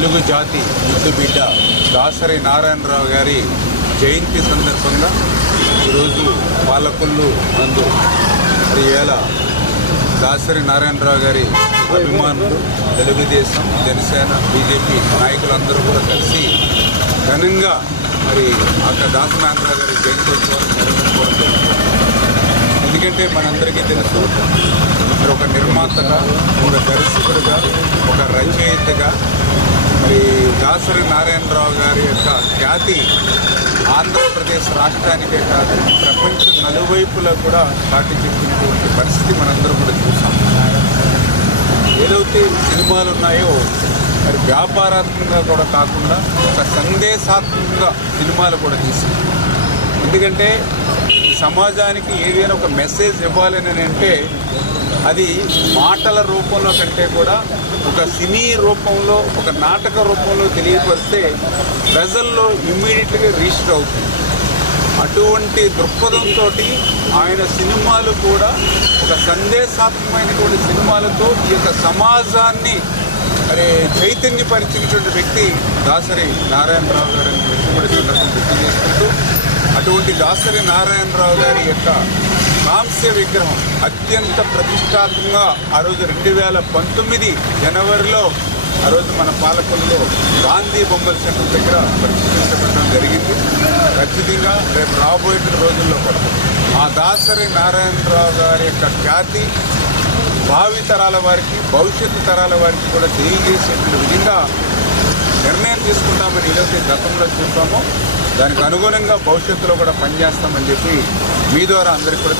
తెలుగు జాతి ముద్దు బిడ్డ దాసరి నారాయణరావు గారి జయంతి సందర్భంగా ఈరోజు పాలకొల్లు నందు ఏళ దాసరి నారాయణరావు గారి అభిమానులు తెలుగుదేశం జనసేన బీజేపీ నాయకులందరూ కూడా కలిసి ఘనంగా అక్కడ దాసరి నారాయణరావు గారి జయంతోత్సవాన్ని నిర్వహించుకోవడం జరుగుతుంది. ఎందుకంటే మనందరికీ తెలుసు ఒక నిర్మాతగా, ఒక దర్శకుడిగా, ఒక రచయితగా దాసరి నారాయణరావు గారి యొక్క ఖ్యాతి ఆంధ్రప్రదేశ్ రాష్ట్రానికే కాదు ప్రపంచం నలువైపులా కూడా చాటి చెప్పినటువంటి పరిస్థితి మనందరం కూడా చూసాం. ఏదైతే సినిమాలు ఉన్నాయో వ్యాపారాత్మకంగా కూడా కాకుండా ఒక సందేశాత్మకంగా సినిమాలు కూడా తీసాం. ఎందుకంటే ఈ సమాజానికి ఏదైనా ఒక మెసేజ్ ఇవ్వాలని అంటే అది మాటల రూపంలో కంటే కూడా ఒక సినీ రూపంలో, ఒక నాటక రూపంలో తెలియపరిస్తే ప్రజల్లో ఇమ్మీడియట్గా రిజిస్టర్ అవుతుంది. అటువంటి దృక్పథంతో ఆయన సినిమాలు కూడా ఒక సందేశాత్మకమైనటువంటి సినిమాలతో ఈ యొక్క సమాజాన్ని చైతన్యపరిచినటువంటి వ్యక్తి దాసరి నారాయణరావు గారు అని కూడా సందర్భం గుర్తు చేసుకుంటూ అటువంటి దాసరి నారాయణరావు గారి యొక్క కాంస్య విగ్రహం అత్యంత ప్రతిష్టాత్మకంగా ఆ రోజు 2019 జనవరిలో ఆ రోజు మన పాలకొల్లులో గాంధీ బొమ్మల సెంటర్ దగ్గర ప్రతిష్ఠించబడడం జరిగింది. ఖచ్చితంగా రేపు రాబోయే రోజుల్లో కూడా ఆ దాసరి నారాయణరావు గారి యొక్క ఖ్యాతి భావి తరాల వారికి, భవిష్యత్తు తరాల వారికి కూడా తెలియజేసేటువంటి విధంగా నిర్ణయం తీసుకుంటామని ఏదైతే గతంలో చూస్తామో దానికి అనుగుణంగా భవిష్యత్తులో కూడా పనిచేస్తామని చెప్పి మీ ద్వారా అందరికీ కూడా